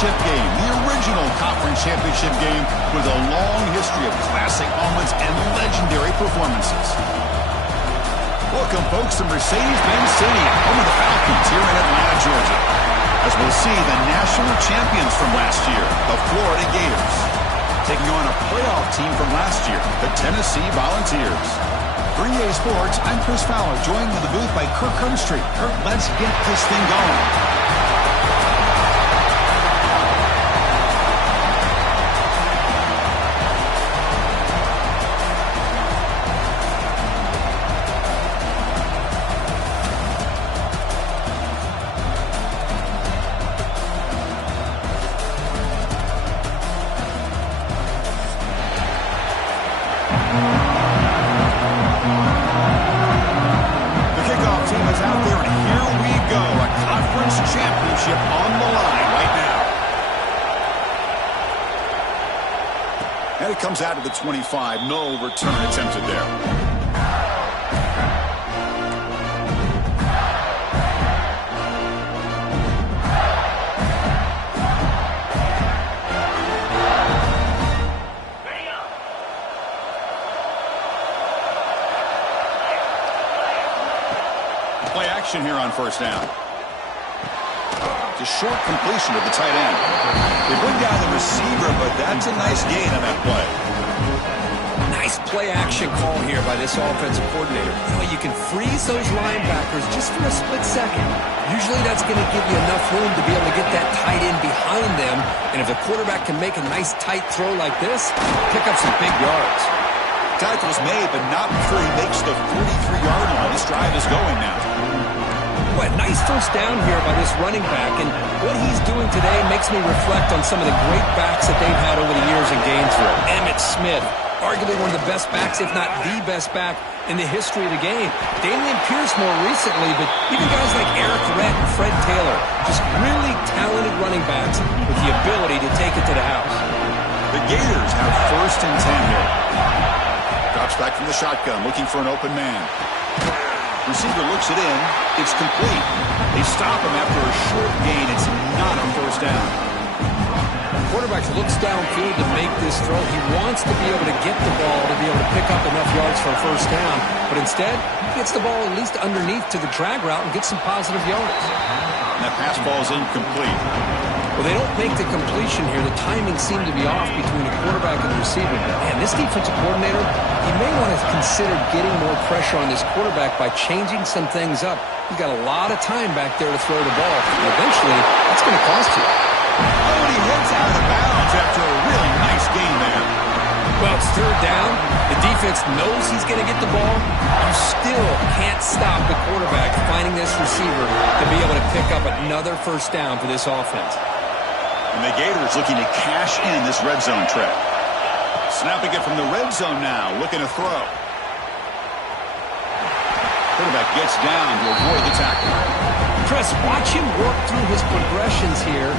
championship game, the original conference championship game with a long history of classic moments and legendary performances. Welcome, folks, to Mercedes-Benz Stadium, home of the Falcons here in Atlanta, Georgia. As we'll see the national champions from last year, the Florida Gators, taking on a playoff team from last year, the Tennessee Volunteers. For EA Sports, I'm Chris Fowler, joined in the booth by Kirk Herbstreit. Kirk, let's get this thing going. And it comes out of the 25. No return attempted there. Play action here on first down. A short completion to the tight end. They bring down the receiver, but that's a nice gain on that play. Nice play action call here by this offensive coordinator. You can freeze those linebackers just for a split second. Usually that's going to give you enough room to be able to get that tight end behind them. And if the quarterback can make a nice tight throw like this, pick up some big yards. Tackle's made, but not before he makes the 43-yard line. This drive is going now. What nice first down here by this running back, and what he's doing today makes me reflect on some of the great backs that they've had over the years in Gainesville. Emmitt Smith, arguably one of the best backs, if not the best back in the history of the game. Damian Pierce more recently, but even guys like Eric Rhett and Fred Taylor, just really talented running backs with the ability to take it to the house. The Gators have first and 10 here. Drops back from the shotgun, looking for an open man. Receiver looks it in. It's complete. They stop him after a short gain. It's not a first down. Quarterback looks downfield to make this throw. He wants to be able to get the ball to be able to pick up enough yards for a first down. But instead, he gets the ball at least underneath to the drag route and gets some positive yards. And that pass ball is incomplete. Well, they don't make the completion here. The timing seemed to be off between the quarterback and the receiver. Man, this defensive coordinator, he may want to consider getting more pressure on this quarterback by changing some things up. He's got a lot of time back there to throw the ball. And eventually, that's going to cost you. Oh, and he hits out of bounds after a really nice gain there. Well, it's third down. The defense knows he's going to get the ball. You still can't stop the quarterback finding this receiver to be able to pick up another first down for this offense. And the Gators looking to cash in this red zone trip. Snapping it from the red zone now, looking to throw. Quarterback gets down to avoid the tackle. Chris, watch him work through his progressions here.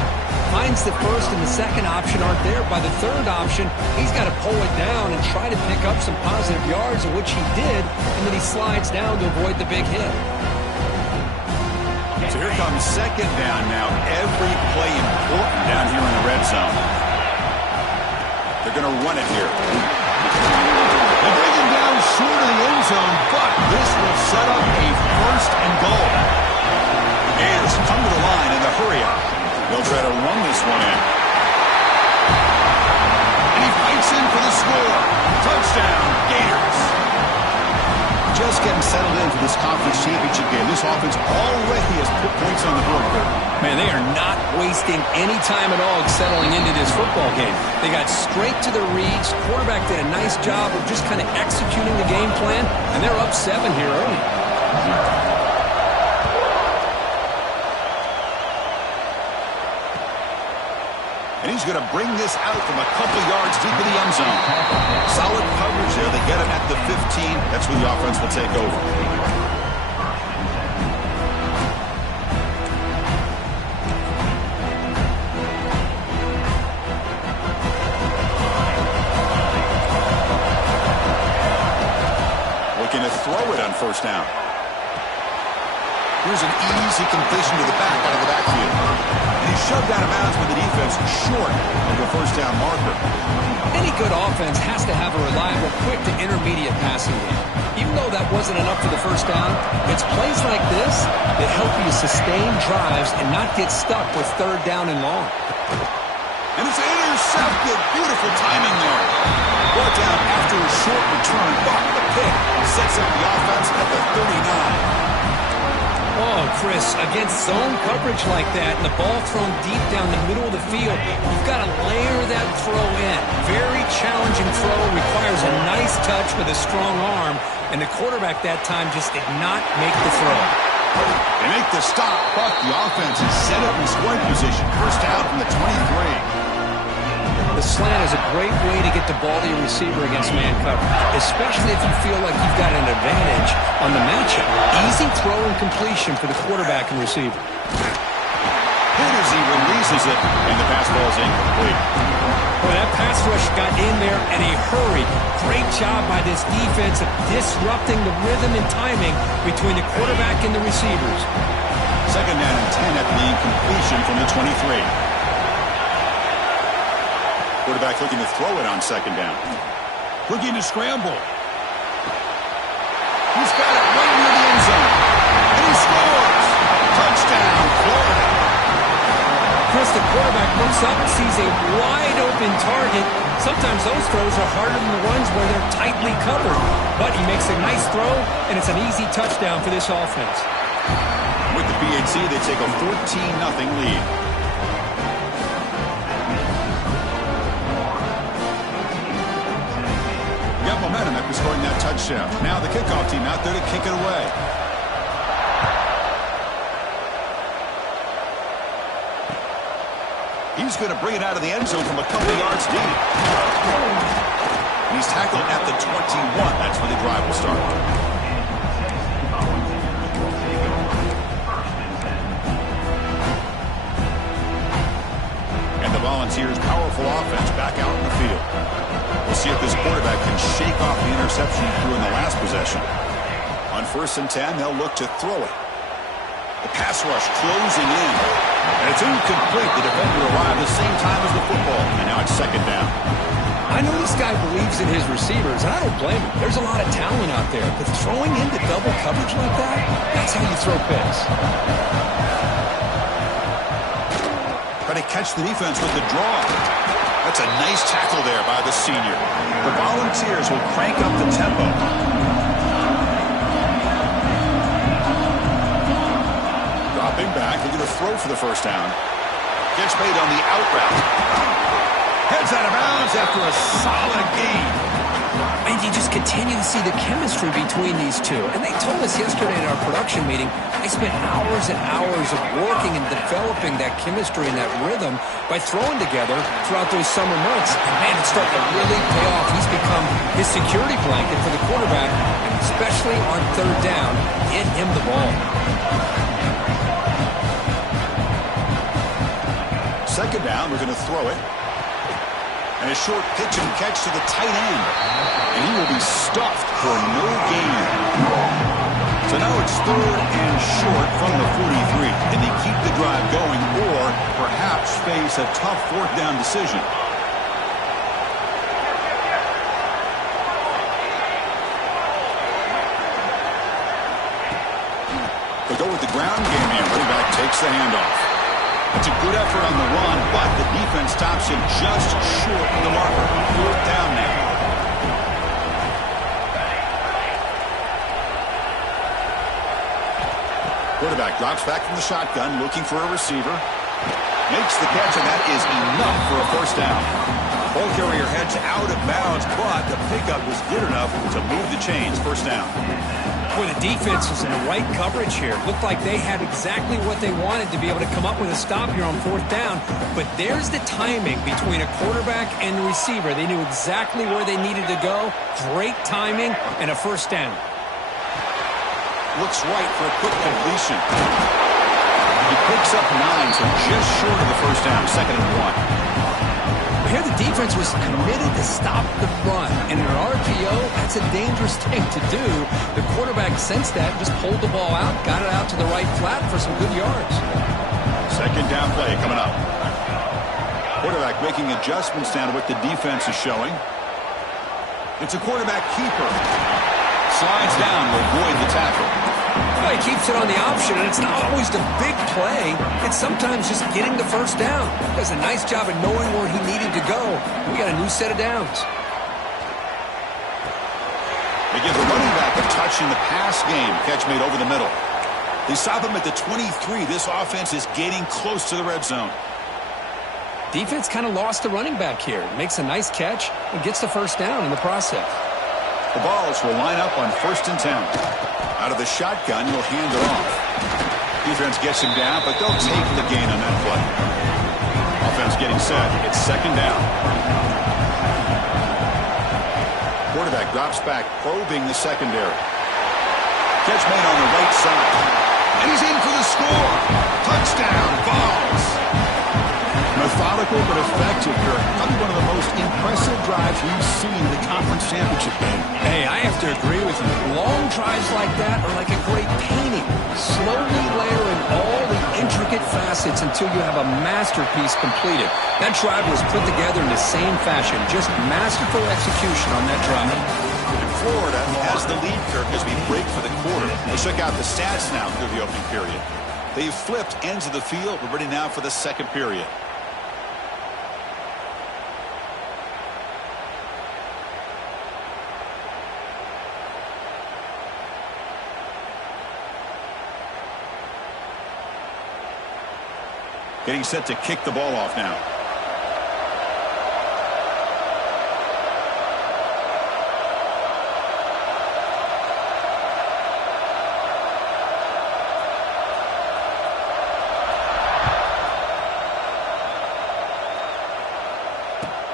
Finds the first and the second option aren't there. By the third option, he's got to pull it down and try to pick up some positive yards, of which he did, and then he slides down to avoid the big hit. So here comes second down now. Every play important down here in the red zone. They're going to run it here. They bring him down short of the end zone, but this will set up a first and goal. The Gators come to the line in the hurry-up. They'll try to run this one in. And he fights in for the score. Touchdown, Gators. Just getting settled in for this conference championship game. This offense already has put points on the board. Man, they are not wasting any time at all settling into this football game. They got straight to the reads. Quarterback did a nice job of just kind of executing the game plan, and they're up 7 here early. And he's going to bring this out from a couple yards deep in the end zone. Solid coverage there. They get him at the 15. That's where the offense will take over. Looking to throw it on first down. Here's an easy completion to the back out of the backfield. And he's shoved out of bounds with the defense. just short of the first down marker. Any good offense has to have a reliable, quick to intermediate passing game. Even though that wasn't enough for the first down, it's plays like this that help you sustain drives and not get stuck with third down and long. And it's intercepted. Beautiful timing there. Brought down after a short return, but the pick sets up the offense at the 39. Oh, Chris, against zone coverage like that and the ball thrown deep down the middle of the field, you've got to layer that throw in. Very challenging throw, requires a nice touch with a strong arm, and the quarterback that time just did not make the throw. They make the stop, but the offense is set up in scoring position. First down from the 23. The slant is a great way to get the ball to your receiver against man coverage, especially if you feel like you've got an advantage on the matchup. Easy throw and completion for the quarterback and receiver. Hit as he releases it, and the pass ball is incomplete. Boy, that pass rush got in there in a hurry. Great job by this defense of disrupting the rhythm and timing between the quarterback and the receivers. Second down and 10 at the incompletion from the 23. Quarterback looking to throw it on second down. Looking to scramble. He's got it right near the end zone. And he scores. Touchdown, Florida. Chris, the quarterback looks up and sees a wide-open target. Sometimes those throws are harder than the ones where they're tightly covered. But he makes a nice throw, and it's an easy touchdown for this offense. With the PHC, they take a 14-0 lead. Momentum after scoring that touchdown. Now the kickoff team out there to kick it away. He's going to bring it out of the end zone from a couple yards deep. He's tackled at the 21. That's where the drive will start. And the Volunteers' powerful offense back out in the field. We'll see if this quarterback can shake off the interception he threw in the last possession. On 1st and 10, they'll look to throw it. The pass rush closing in. And it's incomplete. The defender arrived the same time as the football. And now it's second down. I know this guy believes in his receivers, and I don't blame him. There's a lot of talent out there. But throwing into double coverage like that, that's how you throw picks. Try to catch the defense with the draw. That's a nice tackle there by the senior. The Volunteers will crank up the tempo. Dropping back, looking to throw for the first down. Gets made on the out route. Heads out of bounds after a solid gain. And you just continue to see the chemistry between these two. And they told us yesterday in our production meeting, they spent hours and hours of working and developing that chemistry and that rhythm by throwing together throughout those summer months. And man, it's starting to really pay off. He's become his security blanket for the quarterback, and especially on third down, get him the ball. Second down, we're going to throw it. And a short pitch and catch to the tight end. And he will be stuffed for no gain. So now it's 3rd and short from the 43. Can they keep the drive going or perhaps face a tough 4th down decision? They go with the ground game here. Running back takes the handoff. It's a good effort on the run, but the defense stops him just short of the marker. 4th down now. Quarterback drops back from the shotgun, looking for a receiver. Makes the catch, and that is enough for a first down. Ball carrier heads out of bounds, but the pickup was good enough to move the chains. First down. Boy, the defense was in the right coverage here. Looked like they had exactly what they wanted to be able to come up with a stop here on 4th down. But there's the timing between a quarterback and the receiver. They knew exactly where they needed to go. Great timing and a first down. Looks right for a quick completion. He picks up 9, so just short of the first down. 2nd and 1. Here the defense was committed to stop the run. And in an RPO, that's a dangerous thing to do. The quarterback sensed that, just pulled the ball out, got it out to the right flat for some good yards. Second down play coming up. Quarterback making adjustments now to what the defense is showing. It's a quarterback keeper. Slides down to avoid the tackle. Well, he keeps it on the option, and it's not always the big play. It's sometimes just getting the first down. Does a nice job of knowing where he needed to go. We got a new set of downs. They give the running back a touch in the pass game. Catch made over the middle. They stop him at the 23. This offense is getting close to the red zone. Defense kind of lost the running back here. Makes a nice catch and gets the first down in the process. The Balls will line up on 1st and 10. Out of the shotgun, he'll hand it off. Defense gets him down, but they'll take the gain on that play. Offense getting set. It's 2nd down. Quarterback drops back, probing the secondary. Catch made on the right side. And he's in for the score. Touchdown, Balls. Methodical but effective here. Probably one of the most impressive drives we've seen in the conference championship game. Hey, I have to agree with you. Long drives like that are like a great painting. Slowly layering all the intricate facets until you have a masterpiece completed. That drive was put together in the same fashion. Just masterful execution on that drive. Florida has the lead, Kirk, as we break for the quarter. Let's check out the stats now through the opening period. They've flipped ends of the field. We're ready now for the second period. Getting set to kick the ball off now.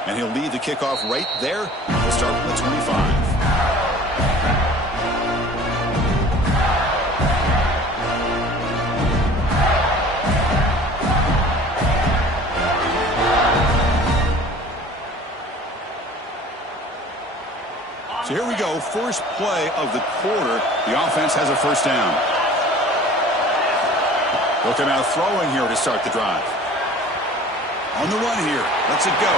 And he'll lead the kickoff right there. We'll start from the 25. So here we go, first play of the quarter. The offense has a first down. They'll come out throwing here to start the drive. On the run here, lets it go.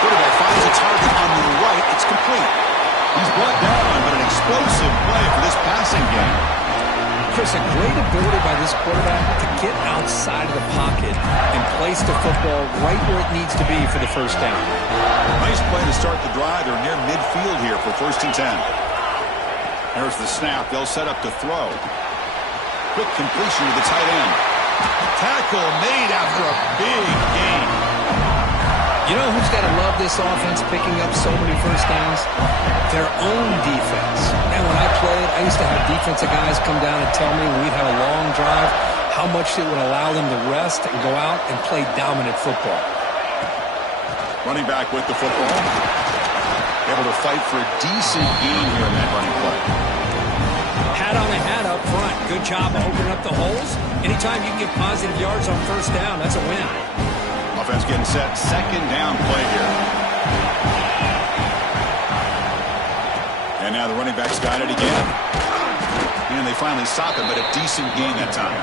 Quarterback finds a target on the right. It's complete. He's brought down, but an explosive play for this passing game. Chris, a great ability by this quarterback to get outside of the pocket and place the football right where it needs to be for the first down. Nice play to start the drive. They're near midfield here for 1st and 10. There's the snap. They'll set up to throw. Quick completion to the tight end. Tackle made after a big gain. You know who's got to love this offense picking up so many first downs? Their own defense. And when I played, I used to have defensive guys come down and tell me when we'd have a long drive how much it would allow them to rest and go out and play dominant football. Running back with the football. Able to fight for a decent gain here in that running play. Hat on a hat up front. Good job of opening up the holes. Anytime you can get positive yards on first down, that's a win. Offense getting set. 2nd down play here. And now the running back's got it again. And they finally stop it, but a decent gain that time.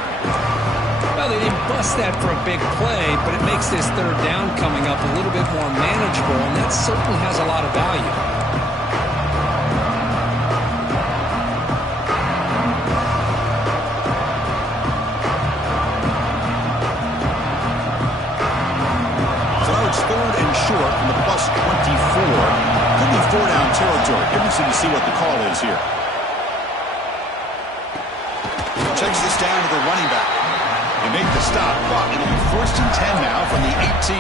Well, they didn't bust that for a big play, but it makes this 3rd down coming up a little bit more manageable, and that certainly has a lot of value. So now it's 3rd and short from the +24. Could be 4-down territory. Interesting to see what the call is here. Checks this down to the running back. They make the stop, but it'll be 1st and 10 now from the 18.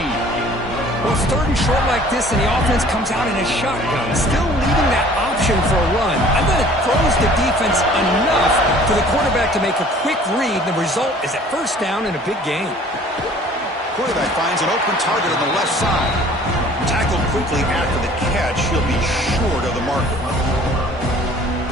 Well, it's 3rd and short like this, and the offense comes out in a shotgun, still leaving that option for a run. I bet it throws the defense enough for the quarterback to make a quick read. The result is a first down and a big gain. Quarterback finds an open target on the left side. Tackled quickly after the catch. He'll be short of the marker.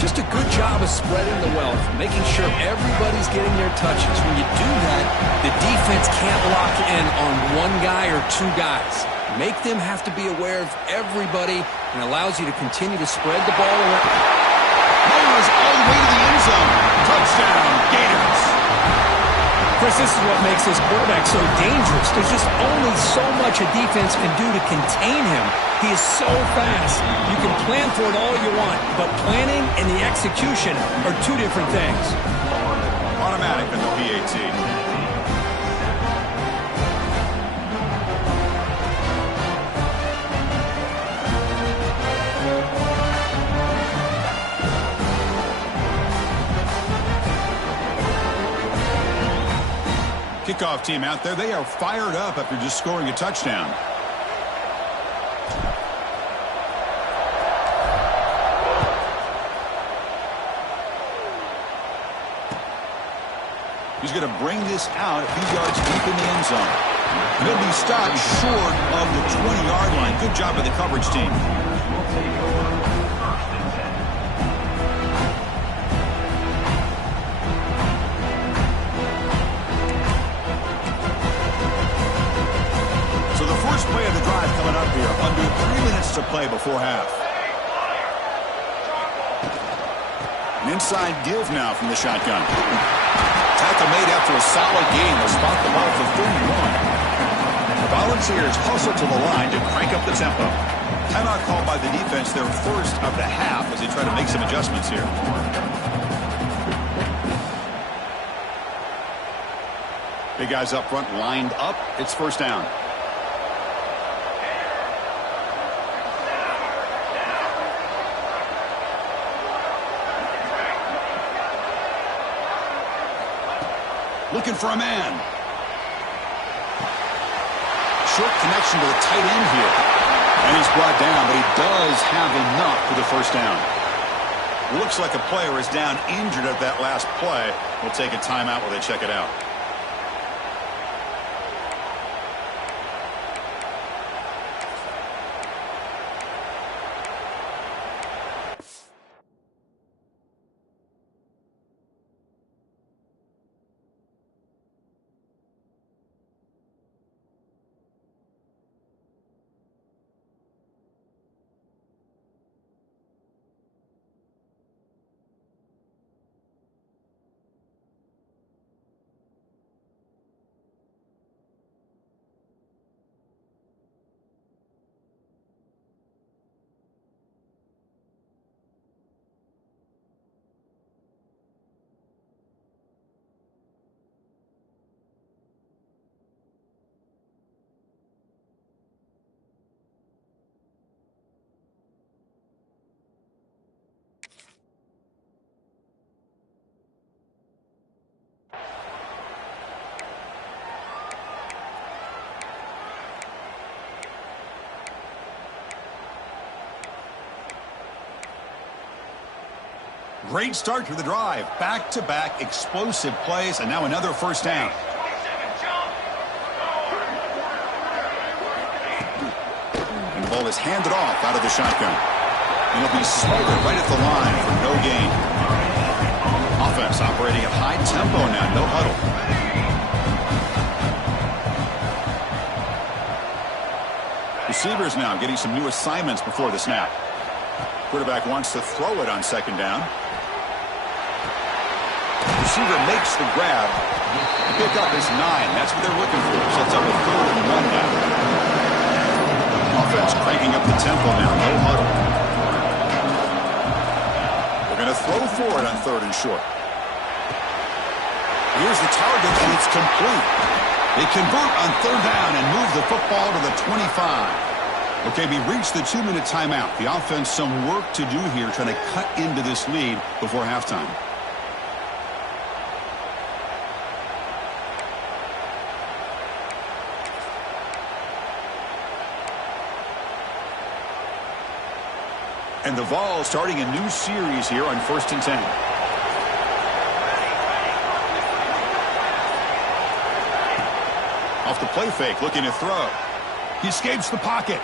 Just a good job of spreading the wealth, making sure everybody's getting their touches. When you do that, the defense can't lock in on one guy or two guys. Make them have to be aware of everybody and allows you to continue to spread the ball around. Noah's all the way to the end zone. Touchdown, Gators. Chris, this is what makes this quarterback so dangerous. There's just only so much a defense can do to contain him. He is so fast. You can plan for it all you want, but planning and the execution are two different things. Automatic in the PAT. Kickoff team out there. They are fired up after just scoring a touchdown. He's going to bring this out a few yards deep in the end zone. He'll be stopped short of the 20-yard line. Good job by the coverage team. So the first play of the drive coming up here. Under 3 minutes to play before half. An inside give now from the shotgun. Tackle made after a solid game. They'll spot the ball for 31. The Volunteers hustle to the line to crank up the tempo. Timeout called by the defense, their first of the half, as they try to make some adjustments here. Big guys up front lined up. It's first down. Looking for a man. Short connection to the tight end here. And he's brought down, but he does have enough for the first down. Looks like a player is down injured at that last play. We'll take a timeout while they check it out. Great start to the drive. Back-to-back explosive plays, and now another first down. And the ball is handed off out of the shotgun. And he'll be smothered right at the line for no gain. Offense operating at high tempo now, no huddle. Receivers now getting some new assignments before the snap. Quarterback wants to throw it on second down. Receiver makes the grab. The pickup is 9. That's what they're looking for. Sets up a 3rd and 1 now. Offense cranking up the tempo now. No huddle. They're going to throw for it on 3rd and short. Here's the target, and it's complete. They convert on 3rd down and move the football to the 25. Okay, we reached the 2-minute timeout. The offense some work to do here, trying to cut into this lead before halftime. And the Vols starting a new series here on 1st and 10. Off the play fake, looking to throw. He escapes the pocket.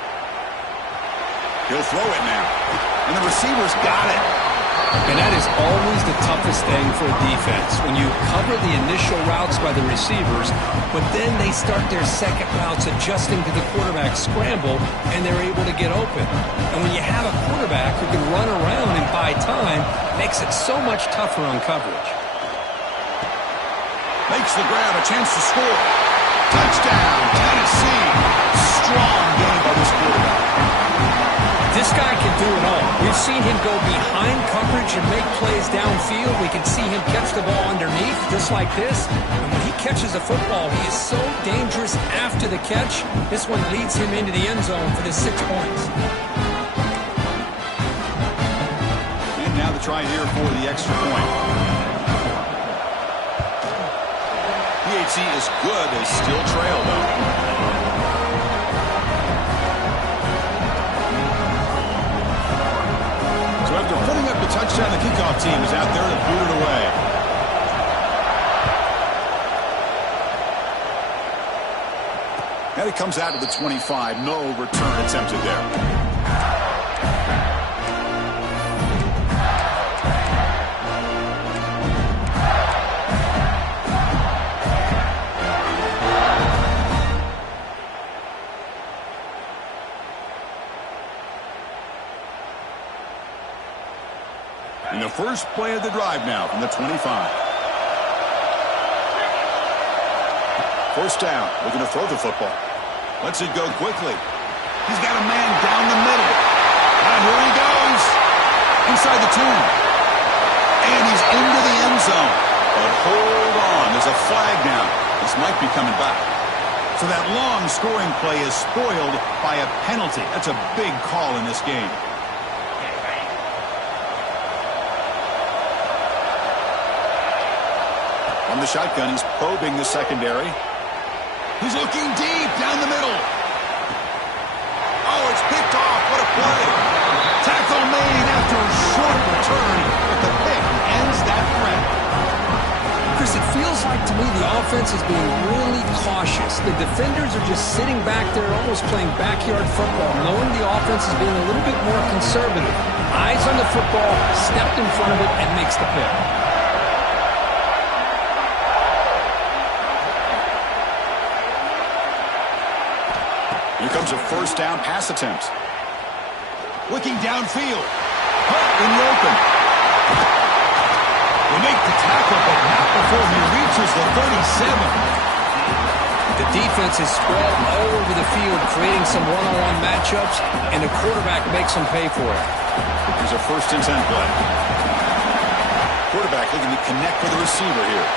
He'll throw it now. And the receiver's got it. And that is always the toughest thing for a defense, when you cover the initial routes by the receivers, but then they start their second routes adjusting to the quarterback's scramble, and they're able to get open. And when you have a quarterback who can run around and buy time, it makes it so much tougher on coverage. Makes the grab, a chance to score. Touchdown, Tennessee. Strong game by this quarterback. This guy can do it all. We've seen him go behind coverage and make plays downfield. We can see him catch the ball underneath, just like this. And when he catches a football, he is so dangerous after the catch. This one leads him into the end zone for the 6 points. And now the try here for the extra point. PAT is good. They still trail, though. So after putting up the touchdown, the kickoff team is out there to boot it away. And it comes out to the 25. No return attempted there. And the first play of the drive now from the 25. First down, looking to throw the football. Lets it go quickly. He's got a man down the middle. And here he goes. Inside the 2. And he's into the end zone. But hold on, there's a flag now. This might be coming back. So that long scoring play is spoiled by a penalty. That's a big call in this game. On the shotgun, he's probing the secondary. He's looking deep down the middle. Oh, it's picked off. What a play. Tackle made after a short return, but the pick ends that threat. Chris, it feels like to me the offense is being really cautious. The defenders are just sitting back there almost playing backyard football, knowing the offense is being a little bit more conservative. Eyes on the football, stepped in front of it, and makes the pick. Here comes a first down pass attempt. Looking downfield. Put in the open. They make the tackle, but not before he reaches the 37. The defense is spread all over the field, creating some one-on-one matchups, and the quarterback makes them pay for it. Here's a 1st and 10 play. Quarterback looking to connect with the receiver here.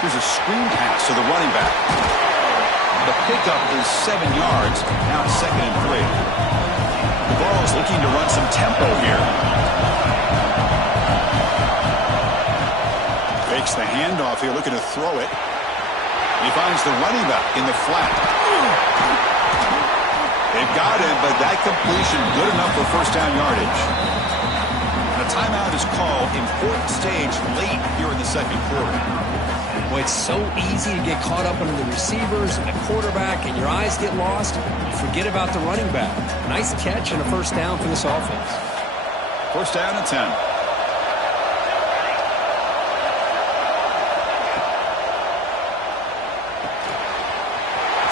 Here's a screen pass to the running back. The pickup is 7 yards. Now it's 2nd and 3. The ball is looking to run some tempo here. Fakes the handoff here, looking to throw it. He finds the running back in the flat. They've got him, but that completion good enough for first down yardage. And a timeout is called. Important stage late here in the 2nd quarter. Boy, it's so easy to get caught up under the receivers and the quarterback, and your eyes get lost. You forget about the running back. Nice catch and a first down for this offense. First down and 10.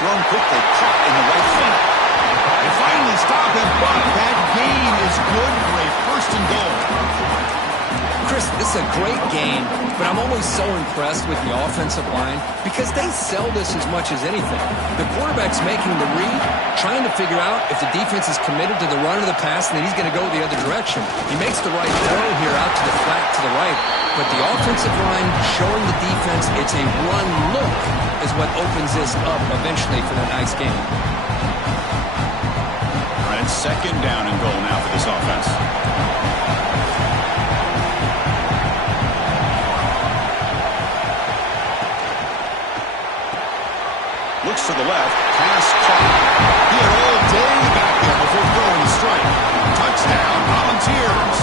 Thrown quickly, caught in the right foot. They finally stop him, but that gain is good for a 1st and goal. Chris, this is a great game, but I'm always so impressed with the offensive line because they sell this as much as anything. The quarterback's making the read, trying to figure out if the defense is committed to the run or the pass, and then he's going to go the other direction. He makes the right throw here out to the flat to the right, but the offensive line showing the defense it's a run look is what opens this up eventually for that nice game. All right, it's 2nd down and goal now for this offense. Looks to the left, pass caught. He had all day back there before throwing the strike. Touchdown, Volunteers.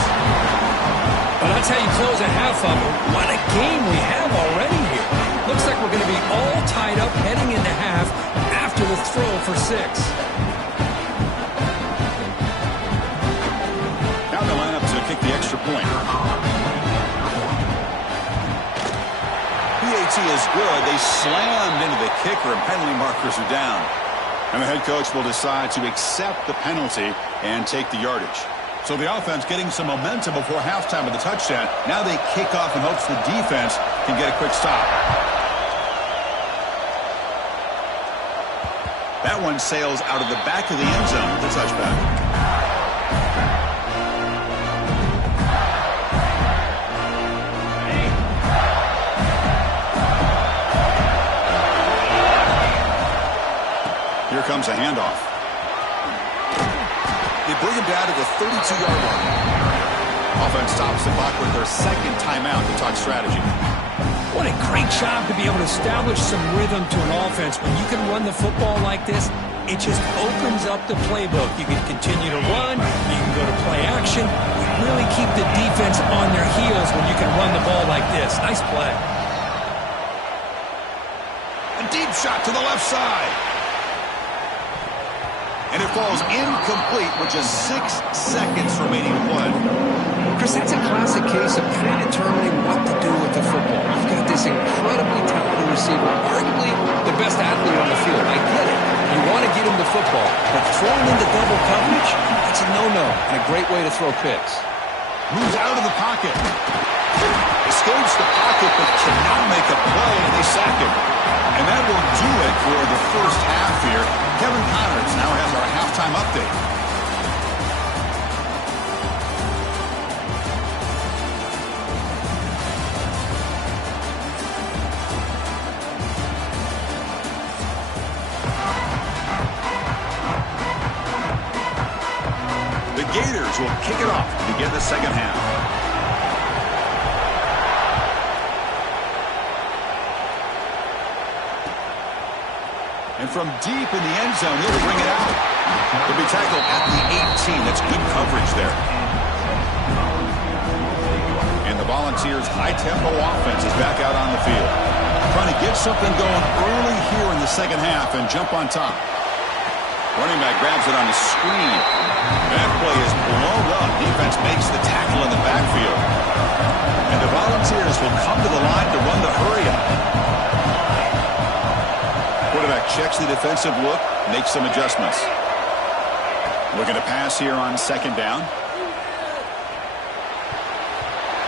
Well, that's how you close a half of it. What a game we have already here. Looks like we're going to be all tied up heading into half after the throw for 6. Now the lineup to kick the extra point. PAT is good. They slammed into the kicker, and penalty markers are down. And the head coach will decide to accept the penalty and take the yardage. So the offense getting some momentum before halftime with the touchdown. Now they kick off in hopes the defense can get a quick stop. That one sails out of the back of the end zone with a touchback. Here comes a handoff. They bring him down to the 32-yard line. Offense stops the clock with their second timeout to talk strategy. What a great job to be able to establish some rhythm to an offense. When you can run the football like this, it just opens up the playbook. You can continue to run. You can go to play action. You really keep the defense on their heels when you can run the ball like this. Nice play. A deep shot to the left side. And it falls incomplete with just 6 seconds remaining to play. Chris, that's a classic case of predetermining what to do with the football. You've got this incredibly talented receiver, arguably the best athlete on the field. I get it. You want to get him the football, but throwing into double coverage, that's a no-no and a great way to throw picks. Moves out of the pocket. Escapes the pocket, but cannot make a play, and they sack him. And that will do it for the first half here. Kevin Connors now has our halftime update. The Gators will kick it off to begin the second half. And from deep in the end zone, he'll bring it out. He'll be tackled at the 18. That's good coverage there. And the Volunteers' high-tempo offense is back out on the field. Trying to get something going early here in the second half and jump on top. Running back grabs it on the screen. That play is blown up. Defense makes the tackle in the backfield. And the Volunteers will come to the line to run the hurry-up. Quarterback checks the defensive look, makes some adjustments. Looking to pass here on second down.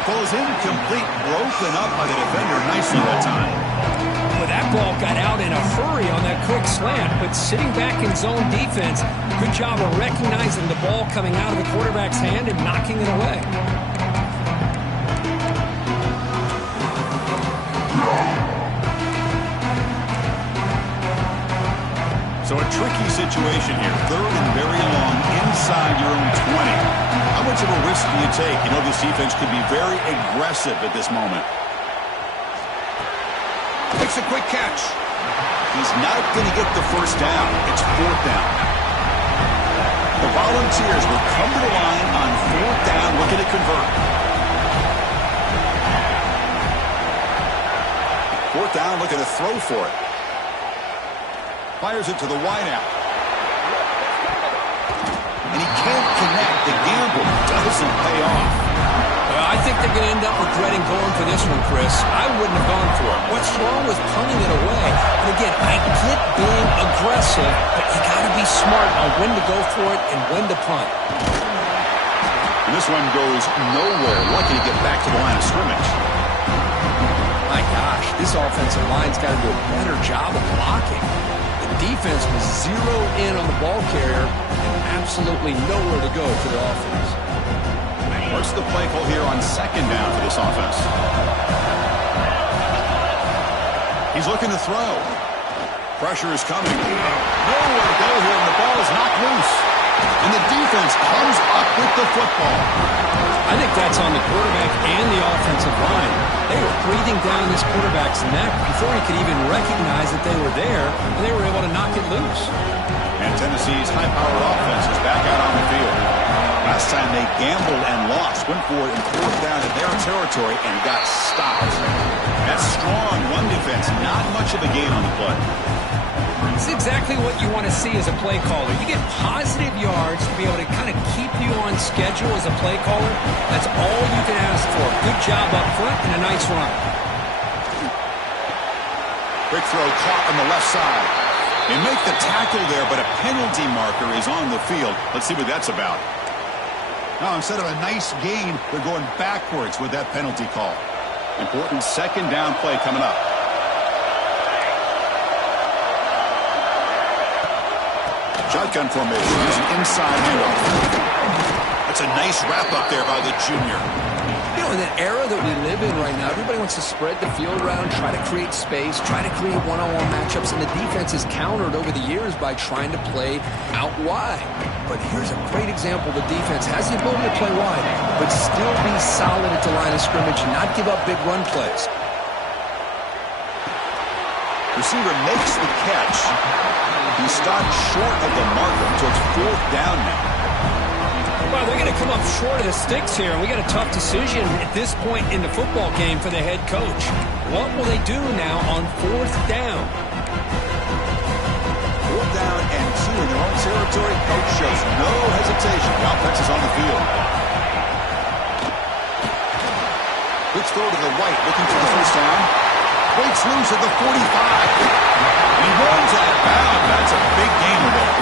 Falls incomplete, broken up by the defender nicely that time. Well, that ball got out in a hurry on that quick slant, but sitting back in zone defense, good job of recognizing the ball coming out of the quarterback's hand and knocking it away. So a tricky situation here. Third and very long inside your own 20. How much of a risk do you take? You know this defense could be very aggressive at this moment. Makes a quick catch. He's not going to get the first down. It's fourth down. The Volunteers will come to the line on fourth down looking to convert. Fourth down looking to throw for it. Fires it to the wideout. And he can't connect. The gamble doesn't pay off. Well, I think they're going to end up regretting going for this one, Chris. I wouldn't have gone for it. What's wrong with punting it away? And again, I get being aggressive, but you got to be smart on when to go for it and when to punt. And this one goes nowhere. Lucky to get back to the line of scrimmage. My gosh, this offensive line's got to do a better job of blocking. Defense was zeroed in on the ball carrier and absolutely nowhere to go for the offense. What's the play call here on second down for this offense? He's looking to throw. Pressure is coming. Nowhere to go here, and the ball is knocked loose. And the defense comes up with the football. I think that's on the quarterback and the offensive line. They were breathing down this quarterback's neck before he could even recognize that they were there, and they were able to knock it loose. And Tennessee's high-powered offense is back out on the field. Last time they gambled and lost, went for it in fourth down in their territory and got stopped. That strong run defense, not much of a gain on the play. It's exactly what you want to see as a play caller. You get positive yards to be able to kind of keep you on schedule as a play caller. That's all you can ask for. Good job up front and a nice run. Quick throw caught on the left side. They make the tackle there, but a penalty marker is on the field. Let's see what that's about. Now, instead of a nice gain, they're going backwards with that penalty call. Important second down play coming up. Shotgun formation. Here's an inside handoff. That's a nice wrap-up there by the junior. You know, in the era that we live in right now, everybody wants to spread the field around, try to create space, try to create one-on-one matchups, and the defense is countered over the years by trying to play out wide. But here's a great example. The defense has the ability to play wide, but still be solid at the line of scrimmage and not give up big run plays. Receiver makes the catch. He stopped short of the marker, so it's 4th down now. Well, they're going to come up short of the sticks here, and we got a tough decision at this point in the football game for the head coach. What will they do now on 4th down? 4th down and 2 in their own territory. Coach shows no hesitation. The offense is on the field. Quick throw to the right, looking for the first down. Breaks loose at the 45. He runs out of bounds. That's a big gainer there.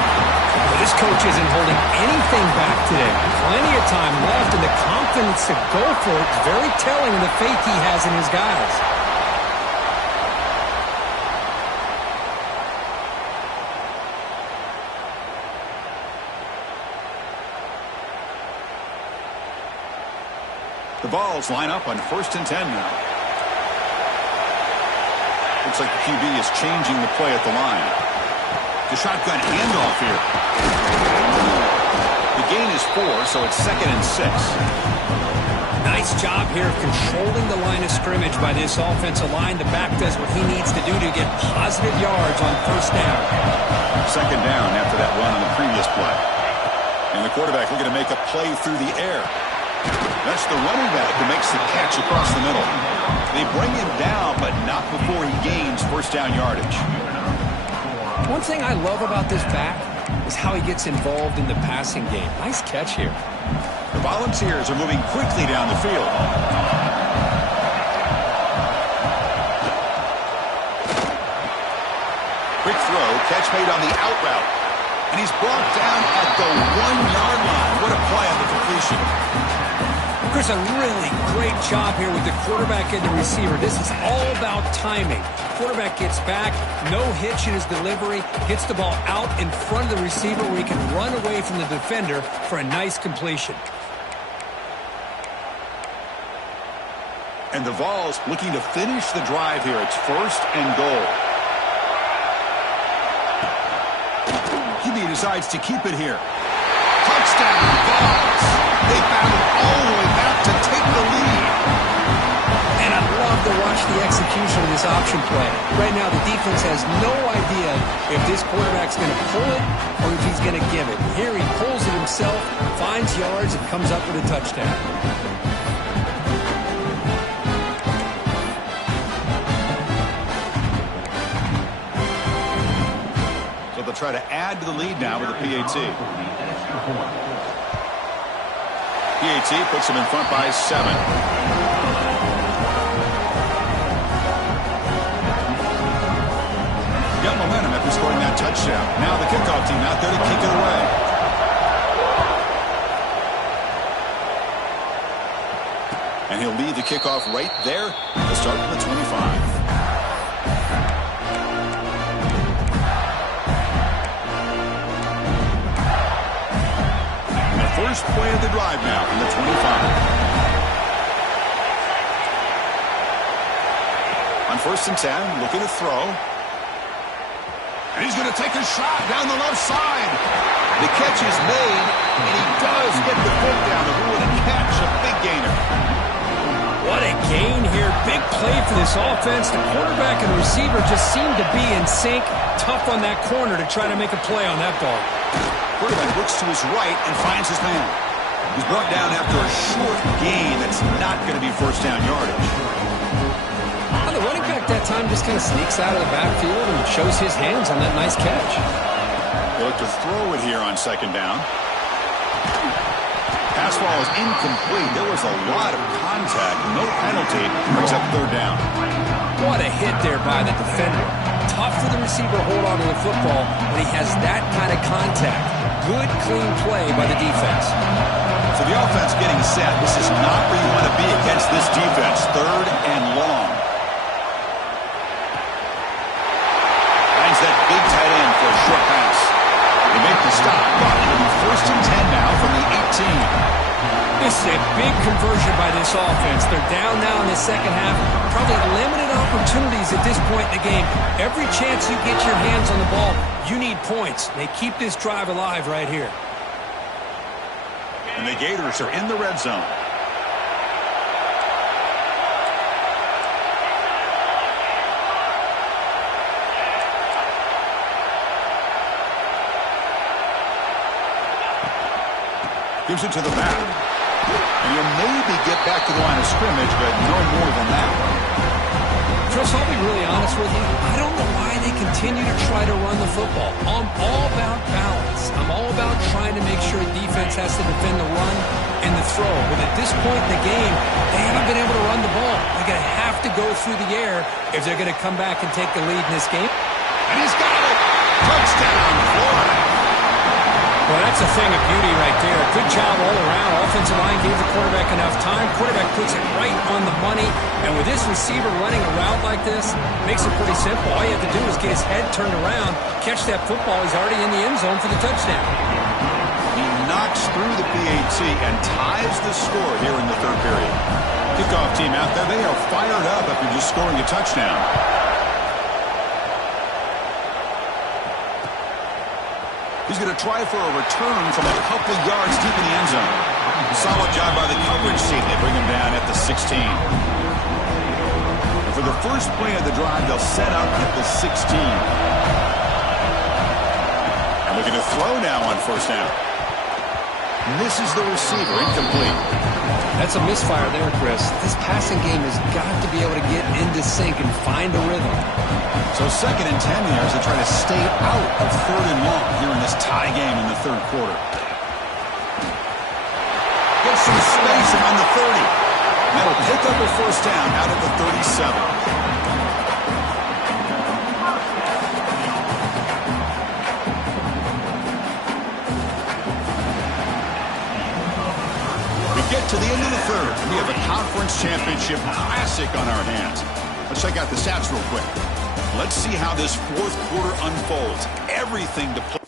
Well, this coach isn't holding anything back today. Plenty of time left, and the confidence to go for it is very telling of the faith he has in his guys. The Vols line up on 1st and 10 now. Looks like the QB is changing the play at the line. The shotgun handoff here. The gain is 4, so it's 2nd and 6. Nice job here of controlling the line of scrimmage by this offensive line. The back does what he needs to do to get positive yards on 1st down. 2nd down after that run on the previous play. And the quarterback looking to make a play through the air. That's the running back who makes the catch across the middle. They bring him down, but not before he gains 1st down yardage. One thing I love about this back is how he gets involved in the passing game. Nice catch here. The Volunteers are moving quickly down the field. Quick throw, catch made on the out route. And he's brought down at the 1-yard line. What a play on the completion. Chris, a really great job here with the quarterback and the receiver. This is all about timing. Quarterback gets back, no hitch in his delivery, hits the ball out in front of the receiver where he can run away from the defender for a nice completion. And the Vols looking to finish the drive here. It's 1st and goal. QB decides to keep it here. Touchdown, Vols. They battle all the way back to take the lead. And I love to watch the execution of this option play. Right now, the defense has no idea if this quarterback's going to pull it or if he's going to give it. Here he pulls it himself, finds yards, and comes up with a touchdown. So they'll try to add to the lead now with a PAT. PAT puts them in front by 7. Got momentum after scoring that touchdown. Now the kickoff team out there to kick it away. And he'll lead the kickoff right there to start from the 25. First play of the drive now from the 25. On 1st and 10, looking to throw. And he's going to take a shot down the left side. The catch is made, and he does get the foot down to rule it a catch, a big gainer. What a gain here. Big play for this offense. The quarterback and the receiver just seem to be in sync. Tough on that corner to try to make a play on that ball. Quarterback looks to his right and finds his man. He's brought down after a short gain that's not going to be 1st down yardage. Well, the running back that time just kind of sneaks out of the backfield and shows his hands on that nice catch. They look to throw it here on 2nd down. Pass ball is incomplete. There was a lot of contact. No penalty. Brings up 3rd down. What a hit there by the defender. Tough for the receiver to hold on to the football when he has that kind of contact. Good, clean play by the defense. So the offense getting set. This is not where you want to be against this defense. 3rd and long. Finds that big tight end for a short pass. They make the This is a big conversion by this offense. They're down now in the second half. Probably limited opportunities at this point in the game. Every chance you get your hands on the ball, you need points. They keep this drive alive right here. And the Gators are in the red zone. Gives it to the back. And you'll maybe get back to the line of scrimmage, but no more than that. Chris, I'll be really honest with you. I don't know why they continue to try to run the football. I'm all about balance. I'm all about trying to make sure defense has to defend the run and the throw. But at this point in the game, they haven't been able to run the ball. They're going to have to go through the air if they're going to come back and take the lead in this game. And he's got it. Touchdown, Florida. Well, that's a thing of beauty right there. Good job all around. Offensive line gave the quarterback enough time. Quarterback puts it right on the money. And with this receiver running a route like this, makes it pretty simple. All you have to do is get his head turned around, catch that football. He's already in the end zone for the touchdown. He knocks through the PAT and ties the score here in the third period. Kickoff team out there, they are fired up after just scoring a touchdown. He's going to try for a return from a couple yards deep in the end zone. Solid job by the coverage team. They bring him down at the 16. And for the first play of the drive, they'll set up at the 16. And looking to throw now on first down. Misses the receiver, incomplete. That's a misfire there, Chris. This passing game has got to be able to get into sync and find a rhythm. So 2nd and 10 here as they try to stay out of 3rd and long here in this tie game in the third quarter. Gets some space around the 30. That'll pick up a first down out of the 37. Get to the end of the third. We have a conference championship classic on our hands. Let's check out the stats real quick. Let's see how this fourth quarter unfolds. Everything to play.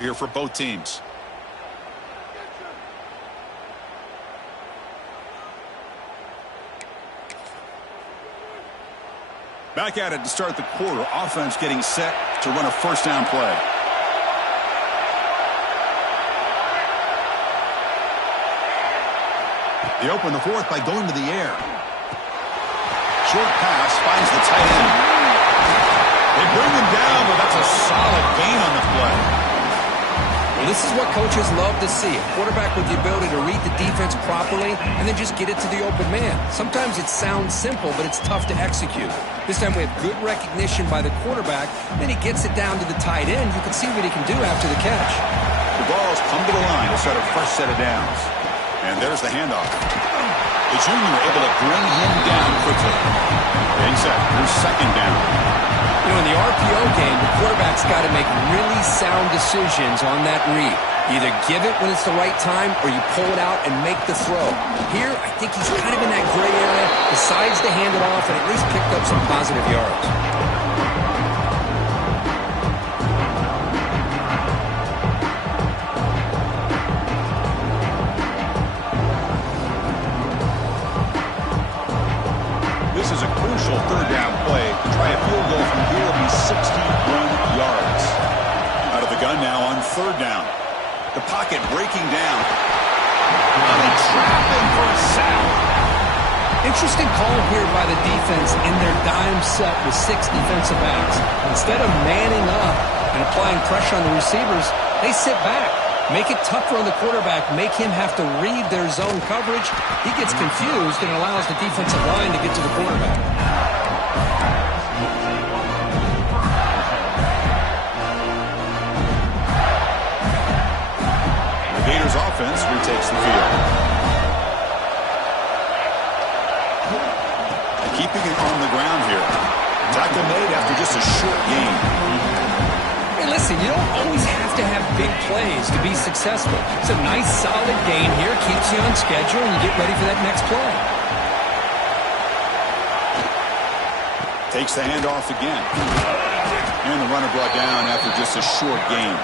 Here for both teams. Back at it to start the quarter. Offense getting set to run a first down play. They open the fourth by going to the air. Short pass finds the tight end. They bring him down, but that's a solid gain on the play. Well, this is what coaches love to see. A quarterback with the ability to read the defense properly and then just get it to the open man. Sometimes it sounds simple, but it's tough to execute. This time we have good recognition by the quarterback. Then he gets it down to the tight end. You can see what he can do after the catch. The ball's come to the line to start a fresh set of downs. And there's the handoff. The junior able to bring him down quickly. Being set, here's second down. You know, in the RPO game, the quarterback's got to make really sound decisions on that read. Either give it when it's the right time or you pull it out and make the throw. Here, I think he's kind of in that gray area, decides to hand it off and at least picked up some positive yards. This is a crucial third down play to try a field goal from here will be 61 yards. Out of the gun now on third down. The pocket breaking down. Oh, they trap him for a sack. Interesting call here by the defense in their dime set with 6 defensive backs. Instead of manning up and applying pressure on the receivers, they sit back, make it tougher on the quarterback, make him have to read their zone coverage. He gets confused and allows the defensive line to get to the quarterback. The Gators offense retakes the field. Keeping it on the ground here. Tackle made after just a short gain. Hey, listen, you don't always have to have big plays to be successful. It's a nice, solid gain here. Keeps you on schedule, and you get ready for that next play. Takes the handoff again. And the runner brought down after just a short gain.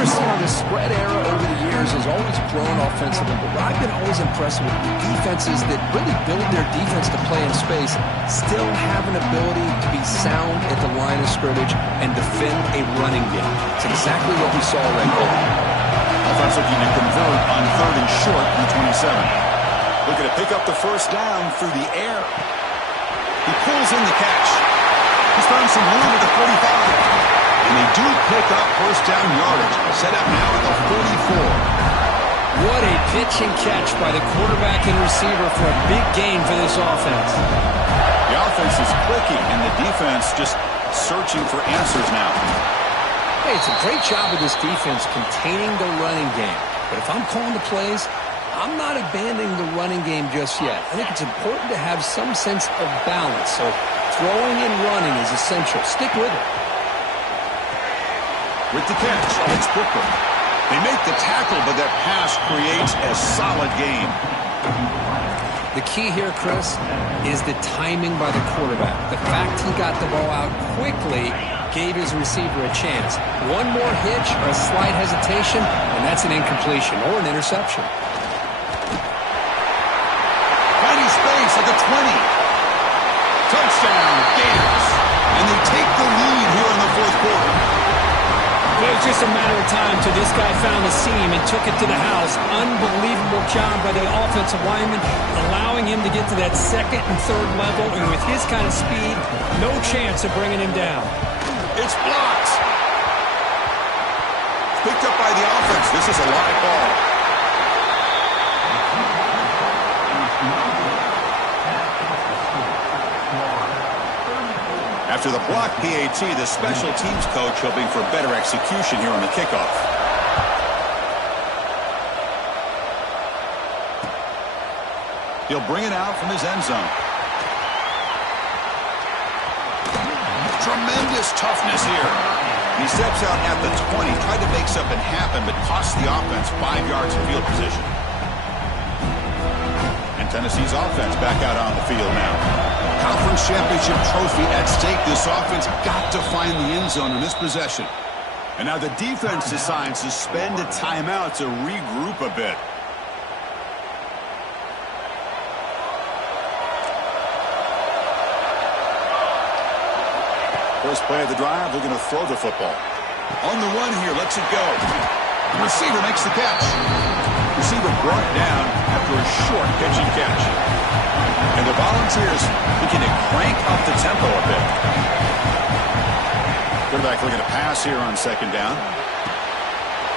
Christian, the spread era over the years has always grown offensively, but what I've been always impressed with defenses that really build their defense to play in space still have an ability to be sound at the line of scrimmage and defend a running game. It's exactly what we saw right there. Offense looking to convert on 3rd and short from the 27. Looking to pick up the first down through the air. He pulls in the catch. He's found some room at the 45. And they do pick up first down yardage. Set up now at the 44. What a pitch and catch by the quarterback and receiver for a big gain for this offense. The offense is clicking, and the defense just searching for answers now. Hey, it's a great job of this defense containing the running game. But if I'm calling the plays, I'm not abandoning the running game just yet. I think it's important to have some sense of balance. So throwing and running is essential. Stick with it. With the catch, it's Booker. They make the tackle, but that pass creates a solid gain. The key here, Chris, is the timing by the quarterback. The fact he got the ball out quickly gave his receiver a chance. One more hitch or a slight hesitation, and that's an incompletion or an interception. Finding space at the 20. Touchdown, Gators. And they take the lead here in the 4th quarter. It was just a matter of time till this guy found the seam and took it to the house. Unbelievable job by the offensive lineman, allowing him to get to that 2nd and 3rd level, and with his kind of speed, no chance of bringing him down. It's blocked. Picked up by the offense. This is a live ball. After the block PAT, the special teams coach hoping for better execution here on the kickoff. He'll bring it out from his end zone. Tremendous toughness here. He steps out at the 20, tried to make something happen, but cost the offense 5 yards of field position. And Tennessee's offense back out on the field now. Conference championship trophy at stake. This offense got to find the end zone in this possession. And now the defense decides to spend a timeout to regroup a bit. First play of the drive, looking to throw the football. On the run here, lets it go. The receiver makes the catch. Receiver brought down after a short pitch and catch. And the Volunteers looking to crank up the tempo a bit. Quarterback looking to pass here on 2nd down.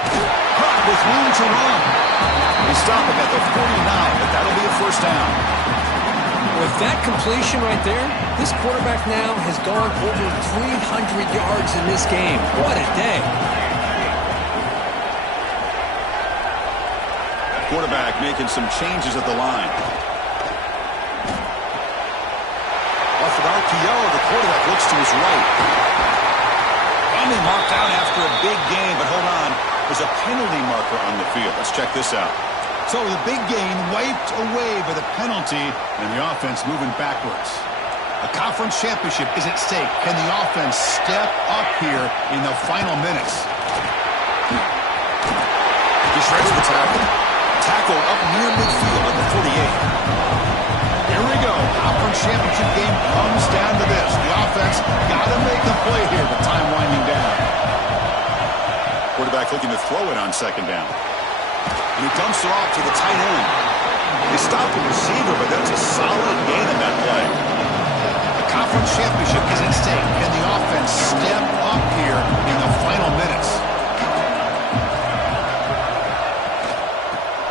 Caught with room to run. They stop him at the 49, but that'll be a first down. With that completion right there, this quarterback now has gone over 300 yards in this game. What a day. Quarterback making some changes at the line. Off an RPO, the quarterback looks to his right. Finally marked out after a big game, but hold on. There's a penalty marker on the field. Let's check this out. So the big gain wiped away by the penalty, and the offense moving backwards. A conference championship is at stake. Can the offense step up here in the final minutes? He shreds the tackle. Tackle up near midfield at the 48. Here we go. Conference championship game comes down to this. The offense got to make a play here with time winding down. Quarterback looking to throw it on 2nd down. And he dumps it off to the tight end. They stopped the receiver, but that's a solid gain in that play. The conference championship is at stake. Can the offense step up here in the final minutes?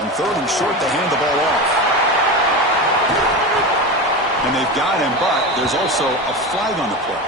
On 3rd and short, they hand the ball off. And they've got him, but there's also a flag on the play.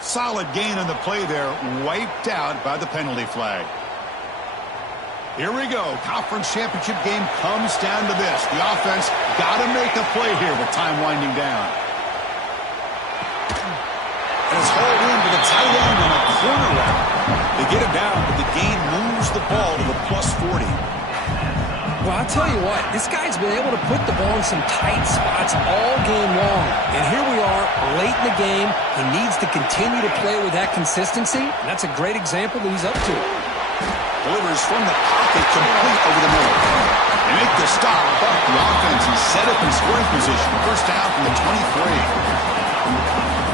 Solid gain on the play there, wiped out by the penalty flag. Here we go. Conference championship game comes down to this. The offense got to make a play here with time winding down. And it's hauled in to the tight end on a corner route. They get it down, but the gain moves the ball to the +40. Well, I'll tell you what, this guy's been able to put the ball in some tight spots all game long. And here we are, late in the game. He needs to continue to play with that consistency, and that's a great example that he's up to it. Delivers from the pocket, complete over the middle. They make the stop, but the offense is set up in scoring position. First down from the 23.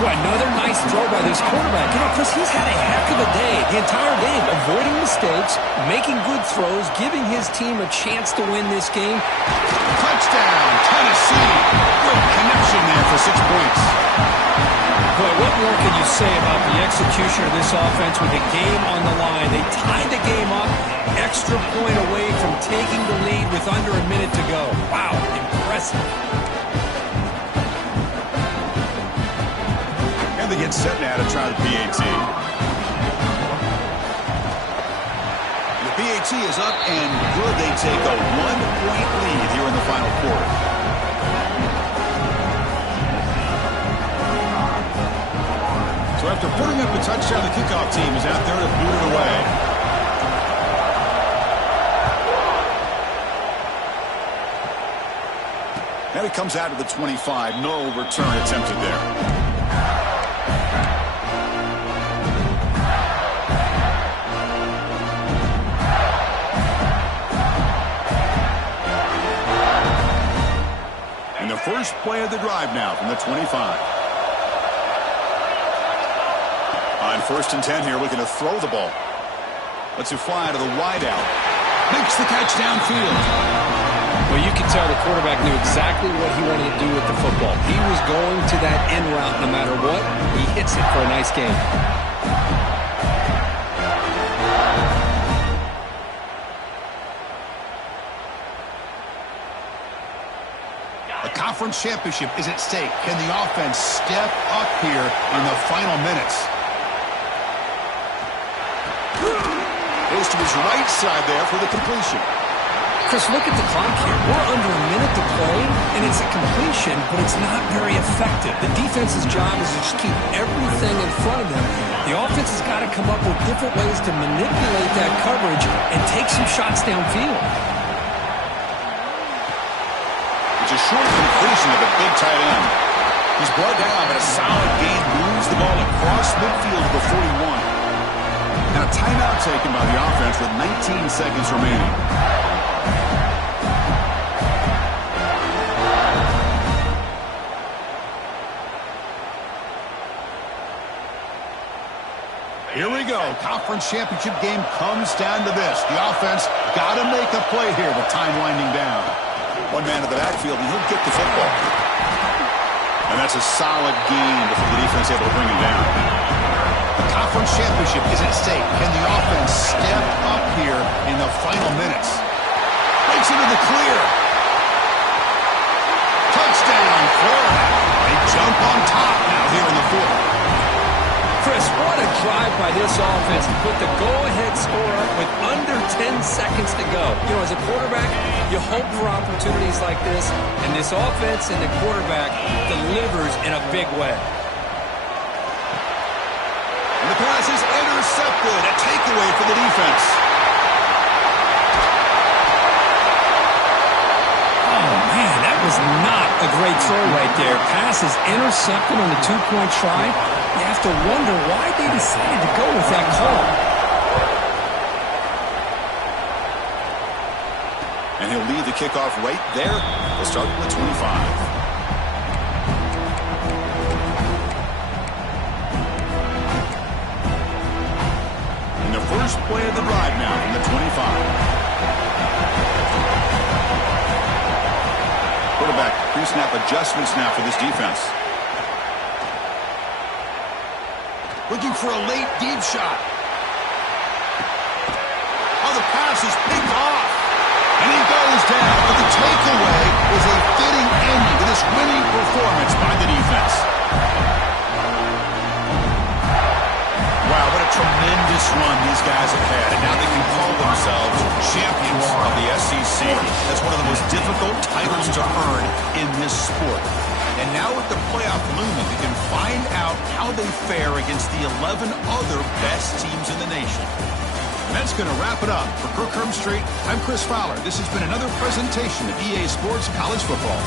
Well, another nice throw by this quarterback. You know, Chris, he's had a heck of a day the entire game, avoiding mistakes, making good throws, giving his team a chance to win this game. Touchdown, Tennessee. Great connection there for 6 points. Boy, what more can you say about the execution of this offense with the game on the line? They tied the game up, extra point away from taking the lead with under a minute to go. Wow, impressive. They get set now to try the PAT. The PAT is up and good. They take a 1-point lead here in the final quarter. So after putting up a touchdown, the kickoff team is out there to boot it away. And it comes out to the 25. No return attempted there. First play of the drive now from the 25. On 1st and 10 here, looking to throw the ball. Lets it fly to the wideout. Makes the catch downfield. Well, you can tell the quarterback knew exactly what he wanted to do with the football. He was going to that end route no matter what. He hits it for a nice game. Conference championship is at stake. Can the offense step up here in the final minutes? Goes to his right side there for the completion. Chris, look at the clock here. We're under a minute to play, and it's a completion, but it's not very effective. The defense's job is to just keep everything in front of them. The offense has got to come up with different ways to manipulate that coverage and take some shots downfield. A short completion of a big tight end. He's brought down, but a solid gain moves the ball across midfield to the 41. And a timeout taken by the offense with 19 seconds remaining. Here we go. Conference championship game comes down to this. The offense got to make a play here with time winding down. One man in the backfield, and he'll get the football. And that's a solid gain before the defense able to bring him down. The conference championship is at stake. Can the offense step up here in the final minutes? Breaks into the clear. Touchdown, Florida. They jump on top now here in the fourth. Chris, What a drive by this offense to put the go-ahead score up with under 10 seconds to go. You know, as a quarterback, you hope for opportunities like this, and this offense and the quarterback delivers in a big way. And the pass is intercepted. A takeaway for the defense. Oh, man, that was not a great throw right there. Pass is intercepted on the two-point try. You have to wonder why they decided to go with that call. And he'll lead the kickoff right there. They'll start at the 25. And the first play of the drive now from the 25. Quarterback pre-snap adjustments now for this defense. Looking for a late deep shot. Oh, the pass is picked off. And he goes down. But the takeaway was a fitting ending to this winning performance by the defense. Wow, what a tremendous run these guys have had. And now they can call themselves champions of the SEC. That's one of the most difficult titles to earn in this sport. And now with the playoff looming, they can find out how they fare against the 11 other best teams in the nation. And that's going to wrap it up. For Kirk Herbstreit, I'm Chris Fowler. This has been another presentation of EA Sports College Football.